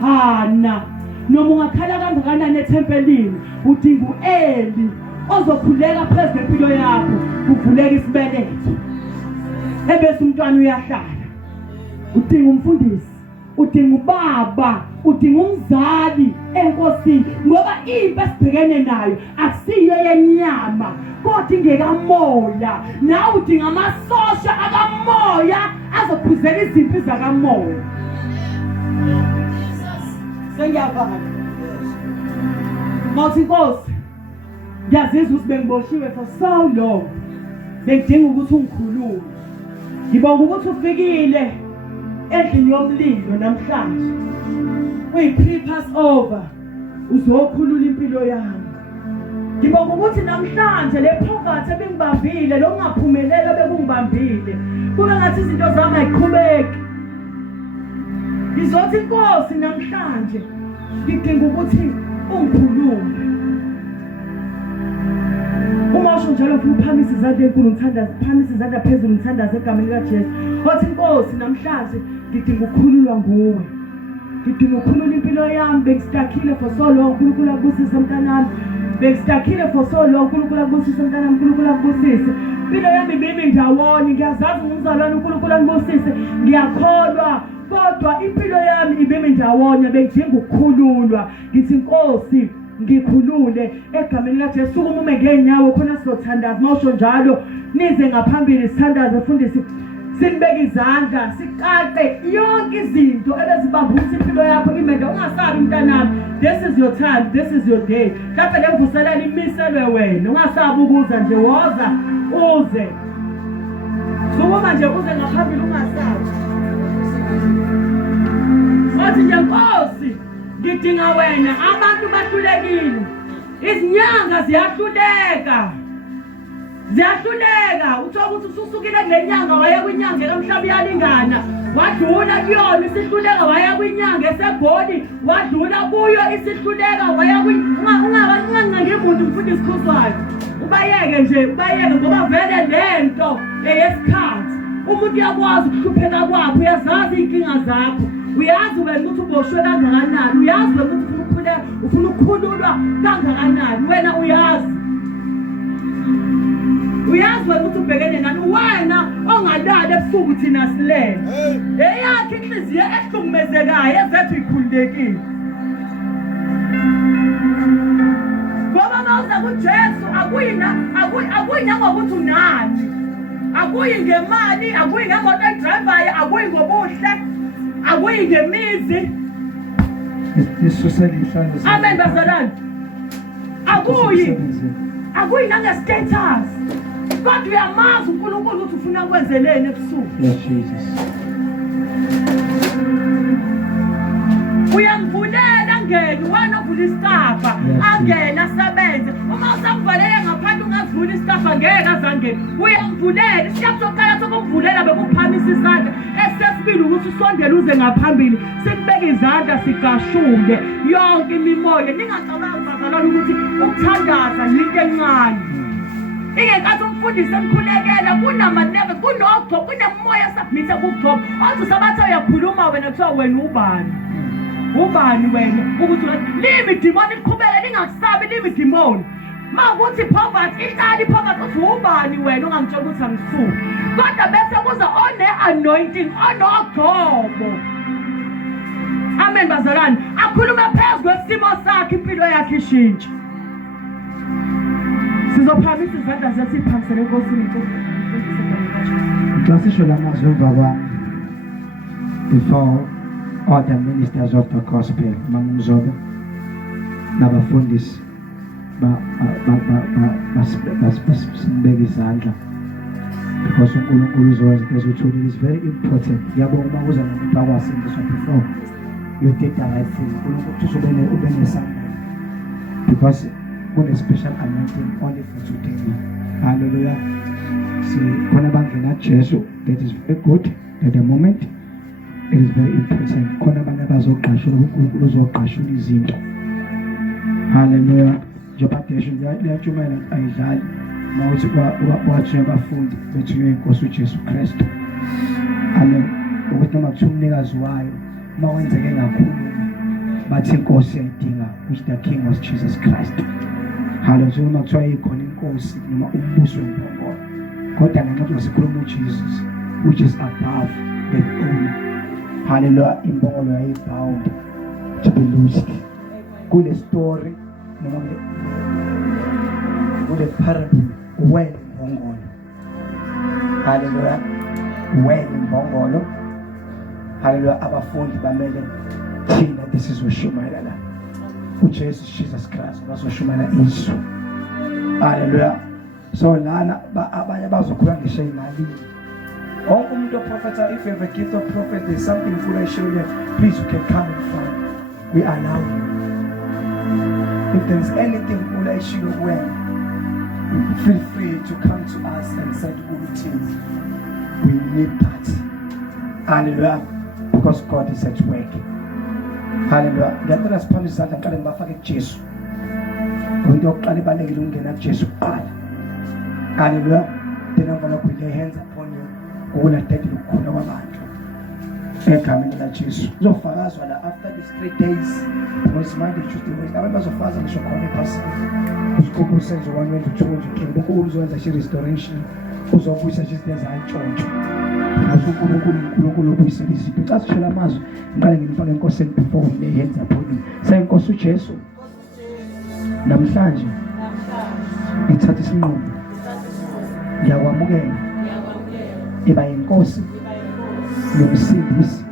Hana noma ungakhala kangakanani ethempelini udinga u-Eli ozokhuleka phezu kwempilo yakho kuvuleka isibeletho ebese umntwana uyahlala. Udinga umfundisi, udinga ubaba, udinga umzali enkosini ngoba impi esibhekene nayo akusiyo yenyama kodwa ingekamoya. Nawe udinga amasosha akamoya azokhuzela izimpi zakamoya. Sengiyavana mawuthi Nkosi, ngiyazizwa ukuthi bengiboshiwe for so long, bengidinga ukuthi ungikhulule. Ngibonga ukuthi ufikile Endlini Yomlilo namhlanje uyi-pre-Passover uzokhulula impilo yami. Ngibonga ukuthi namhlanje le poverty ebengibambile lo kungaphumelela bekungibambile kube ngathi izinto zami ayiqhubeki. Ngizothi Nkosi namhlanje ngidinga ukuthi ungikhulule. Uma usho njalo ufuna uphakamisa izandla enkulu ngithandaza, phakamisa izandla phezulu ngithandaza egameni likaJesu. Wathi Nkosi namhlanje ngidinga ukukhululwa nguwe. Ngidinga ukukhulula impilo yami, bengistakile for so long, uNkulunkulu akubusise mntanami. Bengistakile for so long, uNkulunkulu akubusise mntanami, uNkulunkulu akubusise. Impilo yami ibimi ndawonye, ngiyazazi ngumzalwane uNkulunkulu akubusise, ngiyakholwa. Kodwa impilo yami ibimi ndawonye, bengidinga ukukhululwa. Ngithi Nkosi ngikhulule egameni likaJesu. Sukuma ume ngenyawo khona sizothandaza. Mawusho njalo nize ngaphambili sithandaze mfundisi, sinibeke izandla siqaqe yonke izinto ebezibambisa impilo yakho imende. Ungasabi mntanami, this is your time, this is your day. Mhlawumbe le mvuselelo imiselwe wena, ungasabi ukuza nje, woza uze. Sukuma nje uze ngaphambili ungasabi. Wathi nje Nkosi ngidinga wena. Abantu bahlulekile, izinyanga ziyahluleka, uthola ukuthi ususukile kule nyanga waya kwinyanga ekamhlaba iyalingana, wadlula kuyona isihluleka waya kwinyanga esegoli, wadlula kuyo isihluleka waya ungancangi umuntu mfundisi isikhuzwayo. Ubayeke nje, ubayeke ngoba vele lento eyesikhathi. Umuntu uyakwazi ukuhlupheka kwakho, uyazazi inkinga zakho, uyazi wena ukuthi uboshwe kangakanani, uyazi wena ukuthi ufuna ukukhululwa kangakanani. Wena uyazi wena ukuthi ubhekene nani. Wena ongalala ebusuku thina silele, eyakhe inhliziyo ehlukumezekayo ezethu ikhululekile. Ngoba mawuza kuJesu akuyina ngokuthi unani, akuyi ngemali, akuyi ngemoto edrayivayo, akuyi ngobuhle, akuyi ngemizi. Amen bazalwane. Akuyi nange-status, kodwa uyamazi uNkulunkulu ukuthi ufuna kwenzeleni ebusuku. Yes, Jesus. Uyamvulela ngene, wena uvula isitafa, angena asebenze. Uma usamvalele ngaphandle ungazivula isitafa ngeke azangene. Uyamvulela, isitafa sokuqala sokumvulela bekuphamisa izandla. Esesibili ukuthi usondele uze ngaphambili, sikubeke izandla sigashuke yonke imimoya. Ningacabangi bazalwane ukuthi ukuthandaza yinto encane. Ingekathi umfundisi emkhulekela kunamanebe, kunogcobo, kunemoya esabmitha kugcobo. Othi sabathe uyakhuluma wena kuthiwa wena ubani? Ubani wena? Ukuthi live idemoni liqhubeke, lingakusabi live idemoni. Mawukuthi poverty ihlali poverty, uthi ubani wena ungangitshela ukuthi angisuki. Kodwa bese kuza one-anointing, onogcobo. Amen bazalwane. Akhulume phezu kwesimo sakhe, impilo yakhe ishintshe. Sizophamisa izandla zethu siphamisele enkosini. Xa sisho la mazwi emva kwami, before all the ministers of the gospel, Mathew Mzobe, nabafundisi basibeke izandla, because uNkulunkulu uzokwenza ukuthi it is very important. Ngiyabonga uma kuza nomuntu akwasindiswa before you take the right thing. uNkulunkulu ube nesandla, because kune special anointing only for today. Hallelujah. Khona bangena Jesu, that is very good at the moment. It is very important. Khona abantu abazoqashula uNkulunkulu uzoqashula izinto. Hallelujah. Njengoba desho liyatshumayela ayidlali mawuthi wathi abafundi bethunywe inkosi uJesu Kristu. Amen. Ukuthi noma kuthiwa umnikazi wayo uma wenzeke ngakhuluma bathi inkosi yayidinga, which the king was Jesus Christ. Hallelujah. Noma kuthiwa ikhona inkosi noma umbuso wembongolo, kodwa ngenxa yokuthi sikhuluma uJesus, which is above the owner. Hallelujah. Imbongolo yayibound to be loosed. Kule story noma kule parable wembongolo. Hallelujah. Wembongolo. Hallelujah. Abafundi bamele thina this is ushumayela la. uJesus Jesus Christ bazoshumayela isu. Hallelujah. So lana abanye bazokhula ngisho imali. Wonke umuntu oprofeta, if you have a gift of prophet, there's something good I show you, please you can come in front. We allow you. If there is anything good I show you, feel free to come to us and say good things. We need that. Hallelujah. Because God is at work. Hallelujah. Ngiyacela siphambise izandla ngicela ngibafake kuJesu. Into yokuqala ibalekile ungena kuJesu kuqala. Hallelujah. Then I'm going to put your hands upon you. Ukulandela ukukhula kwabantu. Egameni laJesu. Uzofakazwa la after these 3 days. Because Monday, Tuesday, Wednesday, abantu bazofakaza ngisho khona ephasini. Usikhupha usenzo one way to change ukhulu. Unkulunkulu uzokwenza shi restoration. Uzobuyisa izinto ezantshontsho. uNkulunkulu ubuyisela izinto. Xa sishela amazwi, ngiqale ngimfake enkosini before we lay hands upon him. Say Nkosi uJesu. Namhlanje ngithatha isinqumo. Ngiyakwamukela. Iba inkosi nomsindisi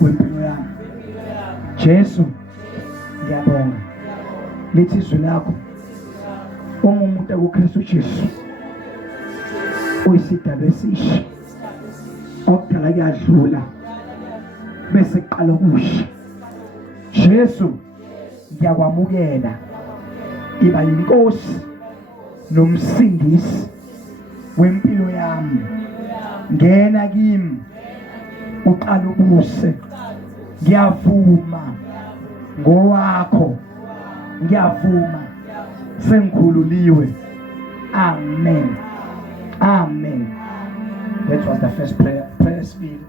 wempilo yami. Jesu, ngiyabonga. Lithi izwi lakho. Umuntu akuKristu Jesu. Uyisidalwa esisha. Okudala kuyadlula. Bese kuqala ukusha. Jesu, ngiyakwamukela. Iba inkosi nomsindisi wempilo yami. Ngena kimi. Uqala ubuse. Ngiyavuma ngowakho. Ngiyavuma sengikhululiwe. Amen. Amen. That was the first prayer. Prayer speed.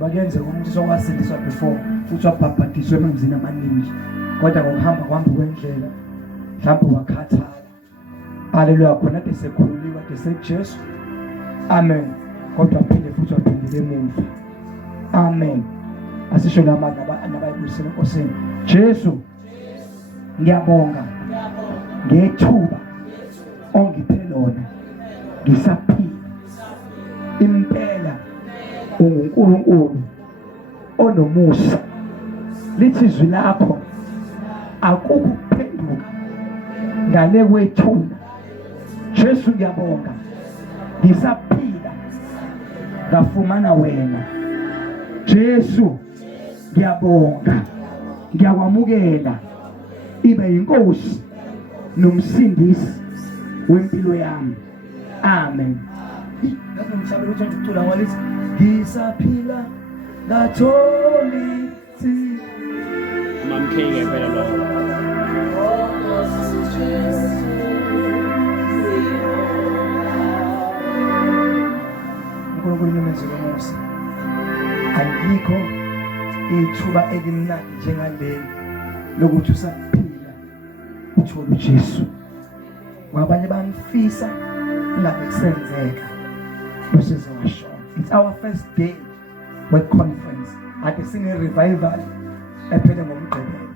Bagenze umuntu sokwasindiswa before futhi wabhabhadiswa emzini amaningi. Kodwa ngokuhamba kwami kwendlela mhlawumbe wakhathala. Hallelujah. Khona desekhululiwa deseJesu. Amen. Kodwa phinde futhi waphindile emuva. Amen. Asisho lamandla nabayibuyisela enkosini. Jesu, ngiyabonga ngethuba ongiphe lona. Ngisaphila. Impela uNkulunkulu onomusa. Lithi izwi lakho akukuphenduka ngale kwethuna. Jesu ngiyabonga. Ngisaphila ngafumana wena. Jesu ngiyabonga. Ngiyakwamukela. Ibe inkosi nomsindisi wempilo yami. Amen. That's what I'm saying. We're trying to do our list. Ngisaphila ngatholithi. Mom King ngempela lo. uNkulunkulu nimenzele umusa. Ayikho ithuba elimnandi njengaleli lokuthi usaphila uthole uJesu. Ngabanye bangifisa ngabe kusenzeka. Usizo washo. It's our first day work conference at the senior revival ephele ngomgqibelo.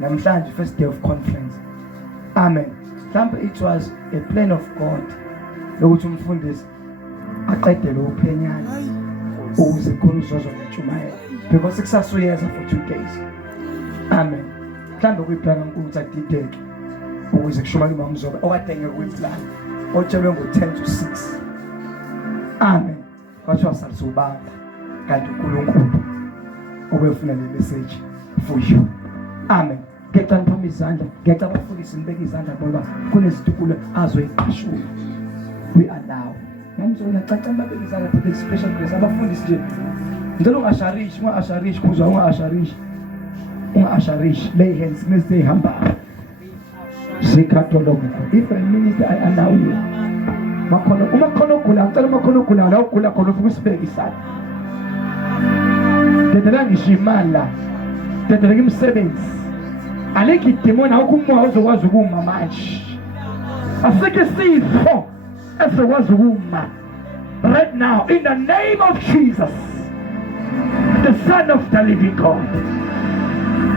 Namhlanje first day of conference. Amen. Mhlawumbe it was a plan of God lokuthi umfundisi aqedele uphenyana ukuze khona uzozo ntshumayela because kusasuyeza for 2 days. Amen. Mhlawumbe kuyiplan kaNkulunkulu ukuthi adideke ukuze kushumayele uMama Mzobe okade ngekuyiplan otshelwe ngo10 to 6. Amen. Kwathiwa salisubamba kanti uNkulunkulu obefuna le message for you. Amen. Ngicela niphambe izandla. Ngicela abafundisi nibeke izandla ngoba kunesitukulo azoyiqashula. We allow. Ngomzona ngicela babeke izandla for the special grace abafundisi nje. Ngicela ungasharish kuzwa ungasharish lay hands mase hamba. Sikhatologo. If a minute I allow you. Makhono ugula ngicela makhono ugula la ugula khona ufike usibeke isandla. Ngidela ngishimala dedela umsebenzi aleke idemoni awukumoya ozokwazi ukuma manje asike sifo ezokwazi ukuma right now in the name of Jesus the Son of the living God.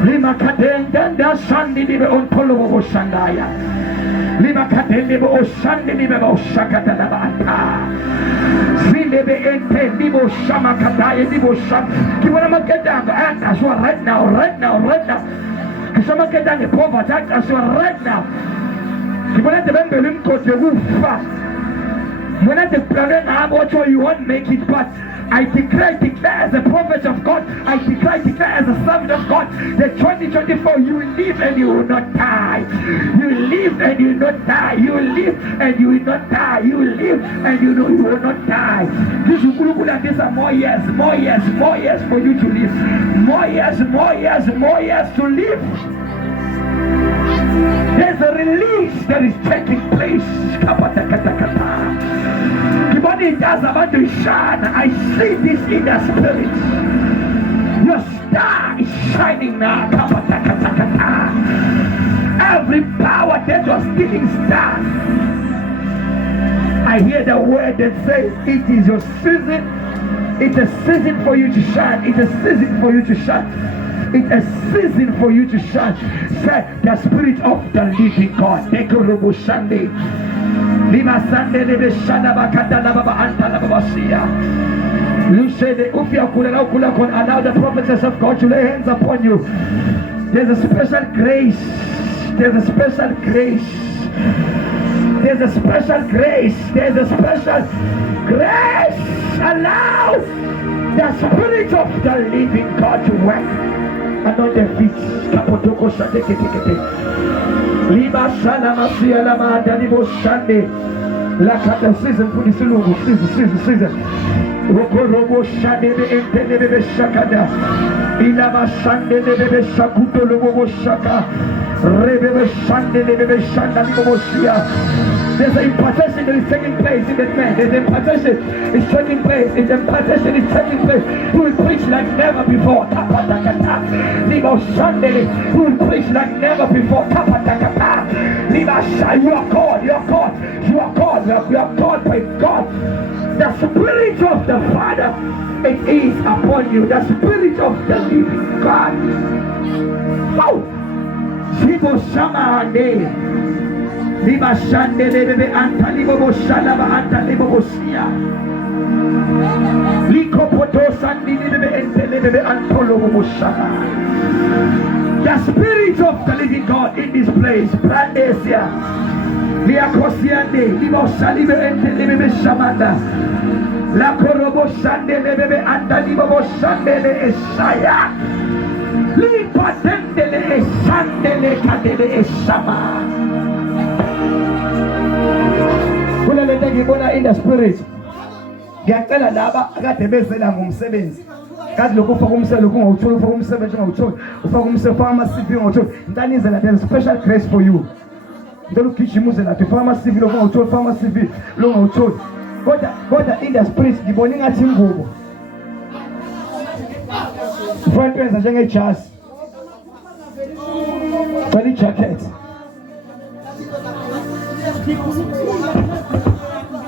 Lima kadenda shandi libe ontolo bo shandaya. Lima kadende bo shandi libe bo shakata la bata. Zilebe ente libo shama kadaya libo sham. Kibona makadanga and as well right now. Kishama kadanga poverty as well right now. Kibona tebembe limko tegufa. Mona te plan about what you won't make it, but I declare as a prophet of God, I declare as a servant of God, that 2024 you will live and you will not die. You will live and you will not die. You will live and you will not die. You will live and you will not die. These are more years for you to live. More years to live. There's a release that is taking place. The body is about to shine. I see this in the spirit. Your star is shining now. Every power that was stealing stars. I hear the word that says it is your season. It's a season for you to shine. It's a season for you to shine. It's a season for you to shine. Say the spirit of the living God. Lima Sande Lebe Shana Bakata Lababa Anta Lababasia. Luce Ufia Kula Kon, allow the prophetess of God to lay hands upon you. There's a special grace. There's a special grace. There's a special grace. There's a special grace. Allow the spirit of the living God to work. And on their feet. Kapotoko Shatekete. Lima Shalama Sialama Danibo Shande. La Kata season for the Sulubu season. Rokorobo Shande Bebe Shakada. Ilama Shande Bebe Shakuto Lobo Shaka. Rebebe Shande Bebe Shanda Libosia. There's an impartation that is taking place in that man. There's an impartation is taking place. It's impartation is taking place. He will preach like never before. Libo Sunday. He will preach like never before. You are called. You are called. You are called. You are called by God. The spirit of the Father, it is upon you. The spirit of the living God. Oh, Libo Shamande. Liba Shande Lebe Anta Libo Shalaba Anta Libo Sia. Liko Poto Sandi Lebe Ente Lebe Antolo Shaba. The spirit of the living God in this place, Brandesia. Lia Kosiande, Libo Shalibe Ente Lebe Shamanda. La Korobo Shande Lebe Anta Libo Shande Le Esaya. Lipa Tendele Esandele Kadele Esama. In the spirit. Ngiyacela laba akade bezela ngomsebenzi. Kazi lokho ufaka umsebenzi ungawuthola ufaka umsebenzi ungawuthola ufaka umsebenzi ufaka CV ungawuthola. Intanize la there's special grace for you. Ngicela ugijimuze la ufaka CV lokho ungawuthola ufaka CV lo ungawuthola. Kodwa in the spirit ngibona ingathi ingubo. Ufaka penza njengejazi. Body jacket.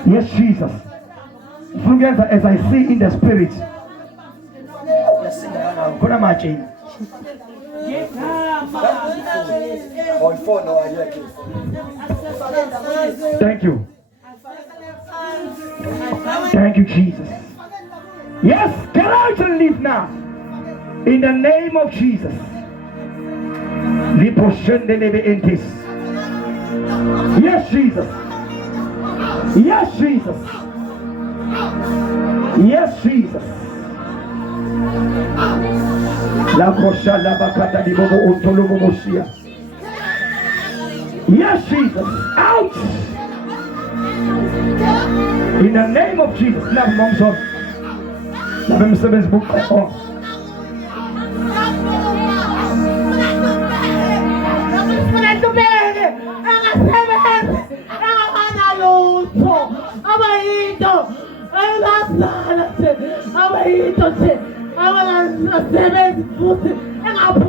Yes, Jesus. As I see in the spirit. Thank you. Thank you, Jesus. Yes, get out and leave now. In the name of Jesus. Yes, Jesus. Yes, Jesus. Yes, Jesus. La kosha la bakata di bobo ontolo bobo shia. Yes, Jesus. Out. In the name of Jesus. Love mom's son. Love him service book. I'm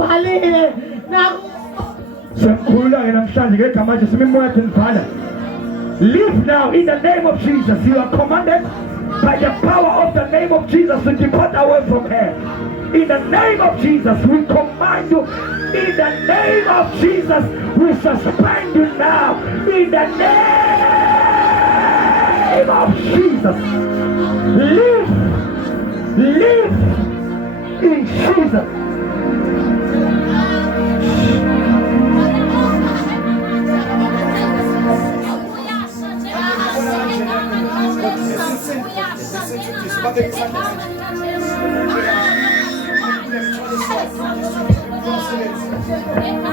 ubhalile Semkhulula-ke namhlanje ngegama nje simimoya ethi mvala. Live now in the name of Jesus. You are commanded by the power of the name of Jesus to depart away from her. In the name of Jesus, we command you. In the name of Jesus, we suspend you now. In the name of Jesus, live in Jesus.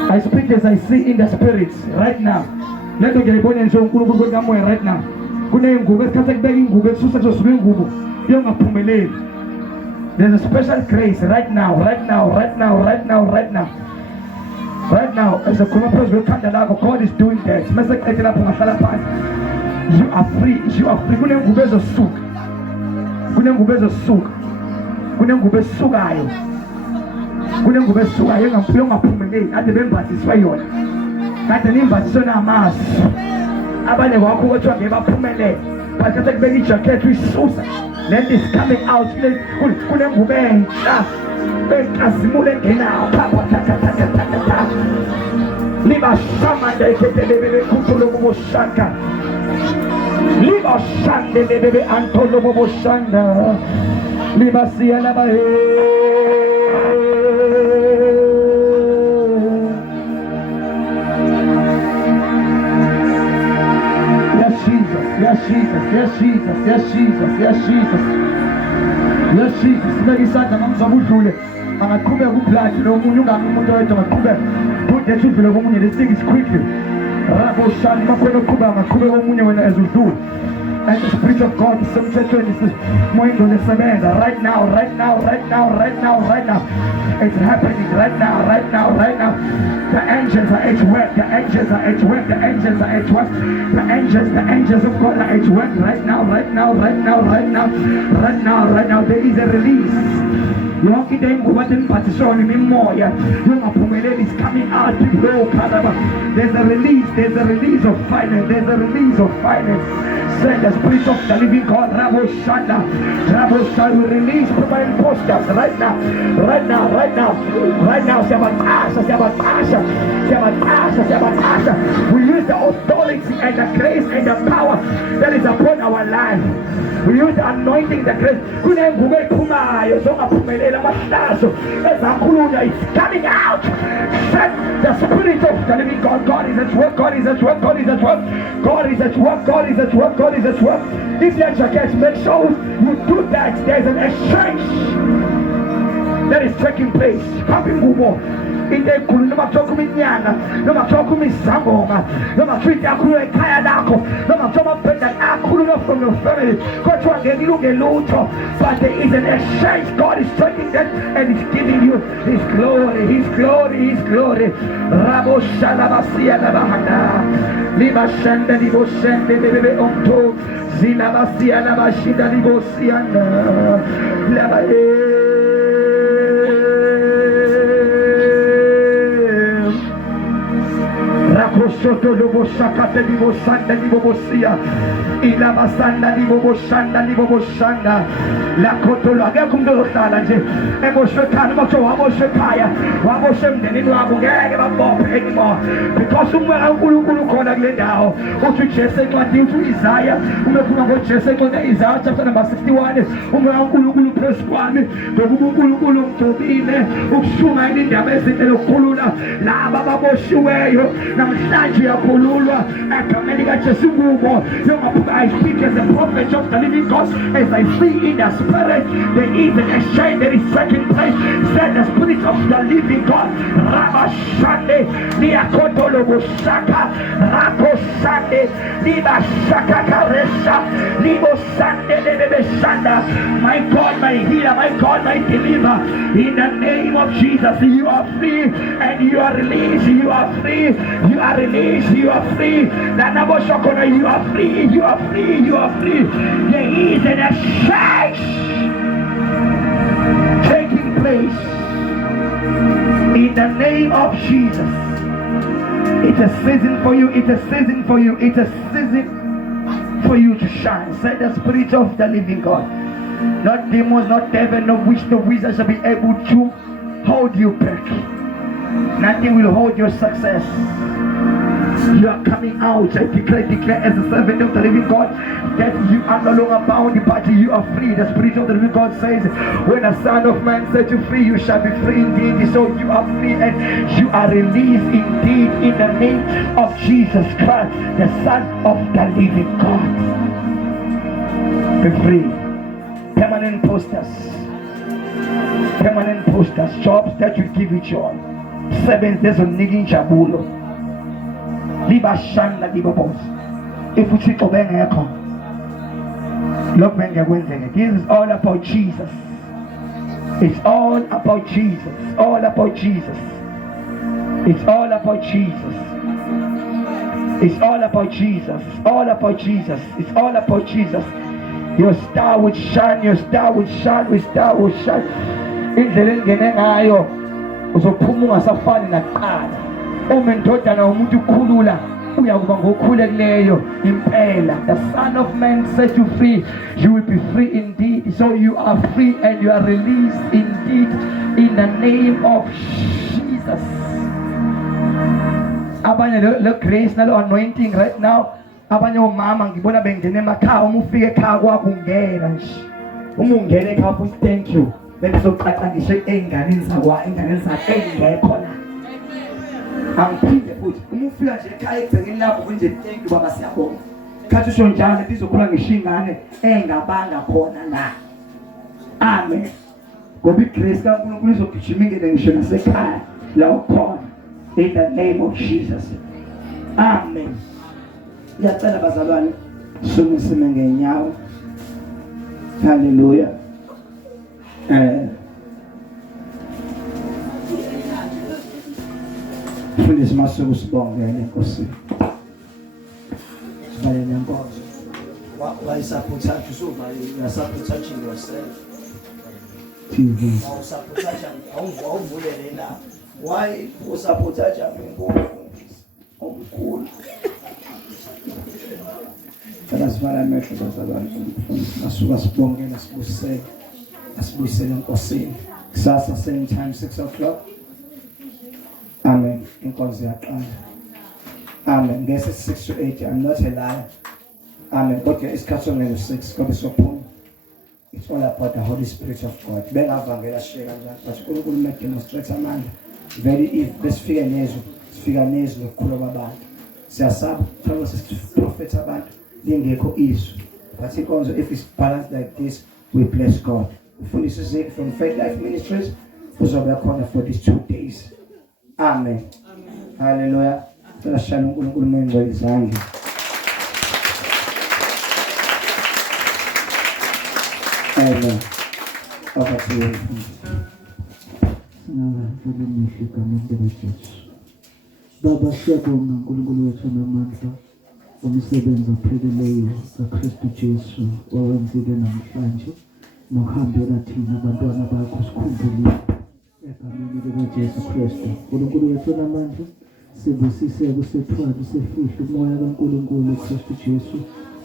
I speak as I see in the spirits right now. Let me get a point and show right now. There's a special grace right now. Right now, as a commonplace will come, God is doing that. You are free. Kunengubesukayo ngaphumeleli ade bembathiswa yona kade nimbathiswe namazi abanye wakho kuthiwa ngebaphumelele bathatha kubeka ijacket uyisusa lento is coming out kunengube entsha benkazimule engenayo phapha thatha libashamanda ekhethelebele kutholo boboshaka libashande bebebe antolo boboshanda libasiya labahe. Yes, Jesus. Sibeka isandla mamzwa udlule. Angaqhubeka uplathi lo munye ungamuntu oyedwa angaqhubeka. Put that udlule komunye. Let's take it quickly. Rabo shani makhona uqhubeka angaqhubeka komunye wena ezudlule. And the Spirit of God is semthethweni moyendo lesebenza right now. It's happening right now. The angels are at work. The angels of God are at work right now. There is a release. Yonke into what impatishoni mimoya yongaphumeleli is coming out. There's a release of finance. Send the Spirit of the living God. Rabo Shanda will release prophet imposters right now. We use the authority and the grace and the power that is upon our life. We use the anointing, the grace. It's coming out. Send the Spirit of the living God. God is at work. If your jacket, make sure you do that. There's an exchange that is taking place. Inde noma kuthiwa kuminyanga noma kuthiwa kumisangoma noma kuthiwa into akhululwa ekhaya lakho noma kuthiwa amabheda akhululwa from your family kodwa ngelilunge lutho, but there is an exchange. God is taking that and is giving you His glory. Rabo shalabasiya labahana libashanda liboshende bebebe onto zilabasiya labashinda libosiyanda labaye. Rakosoto lobo shakate libo sanda libo bosia ila basanda libo boshanda la kotolo akekho umuntu ohlala nje emoshekhala motho waboshekaya waboshemndeni wabo ngeke babophe anymore because umoya uNkulunkulu khona kule ndawo. Uthi Jesu encwadi uthi Isaiah umephuma ngoJesu encwadi Isaiah chapter number 61 umoya uNkulunkulu phezu kwami ngoba uNkulunkulu umthobile ukushuma indaba ezinhle lokukhulula laba baboshiweyo namhlanje yakhululwa egameni kaJesu kubo. I speak as a prophet of the living God as I see in the spirit there is an exchange that is taking place. Said the Spirit of the living God. Rabashande Niakotolo Boshaka Rakoshande Liba Shaka Karesha Libo Sande Bebe Shanda. My God, my healer, my God, my deliverer, in the name of Jesus, you are free and you are released. You are free. You are released. You are free. Nanaboshokono, you are free. You are free. You are free. There is an exchange taking place in the name of Jesus. It's a season for you. It's a season for you. It's a season for you to shine. Say the Spirit of the living God. Not demons, not devil, no witch, no wizard shall be able to hold you back. Nothing will hold your success. You are coming out. I declare as a servant of the living God that you are no longer bound, but you are free. The Spirit of the living God says, when a Son of Man set you free, you shall be free indeed. So you are free and you are released indeed in the name of Jesus Christ, the Son of the living God. Be free. Permanent posters, jobs that will give you joy. 7 days of nigging jabulo. Liba shanda liba boss. If we take over here, look when you're winning. This is all about Jesus. It's all about Jesus. It's all about Jesus. It's all about Jesus. It's all about Jesus. It's all about Jesus. It's all about Jesus. Your star would shine, your star would shine, your star would shine. Indlela engene ngayo uzophuma ungasafani nakuqala. Uma indodana umuntu ukukhulula uyakuba ngokukhululekileyo impela. The Son of Man set you free, you will be free indeed. So you are free and you are released indeed in the name of Jesus. Abanye le grace nalo anointing right now. Abanye omama ngibona bengene emakhaya uma ufike ekhaya kwakho ungena nje. Uma ungena ekhaya futhi thank you. Bengizoqaqa ngisho einganeni zakwa einganeni zakhe engekho la. Angiphinde futhi uma ufika nje ekhaya ebhekeni lapho kunje thank you baba siyabonga. Khathi usho njalo bizokhula ngisho ingane engabanga khona la. Amen. Ngoba igrace kaNkulunkulu izogijima ingene ngisho nasekhaya la ukhona. In the name of Jesus. Amen. Ngiyacela bazalwane sumisime ngenyawo. Hallelujah. Fundisa masuku sibongele Nkosi. Sibale nenkonzo. Why sabotage so by you sabotaging yourself? TV. Awuvulele la. Why usabotage omkhulu? Sibala amehlo bazalwane. Masuka sibongela sibusele. Asibuyisele enkosini. Kusasa same time 6 o'clock. Amen. Inkonzo yaqala. Amen. Ngese 6 to 8. I'm not a liar. Amen. Okay, isikhathi ngelo 6 kodwa sophuma. It's all about the Holy Spirit of God. Bengavangela share kanjani. But uNkulunkulu make demonstrate amandla. Very if besifika nezwi lokukhuluma kwabantu. Siyasaba prophet abantu lingekho izwi. But inkonzo if it's balanced like this, we bless God. Fundisa Zeke from Faith Life Ministries uzobe khona for these 2 days. Amen. Hallelujah. Shalom uNkulunkulu mwenza izandla. Amen. Over to you. Baba siyabonga uNkulunkulu wethu namandla umsebenzi opheleleyo kaKristu Jesu owenzile namhlanje nokuhambela thina abantwana bakho sikhumbule egameni likaJesu Kristu. uNkulunkulu wethu namandla sibusise kusethwala sefihlo umoya kaNkulunkulu uKristu Jesu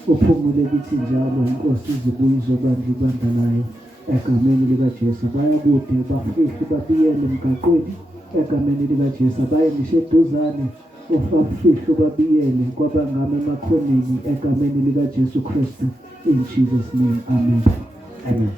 uphumule kithi njalo inkosi izibuye izobandla ibandla layo egameni likaJesu. Bayakude bafihle babiyele emgaqweni egameni likaJesu. Baye ngisho eduzane ufafihlo babiyele kwabangama emakhoneni egameni likaJesu Kristu. In Jesus name, amen. Amen.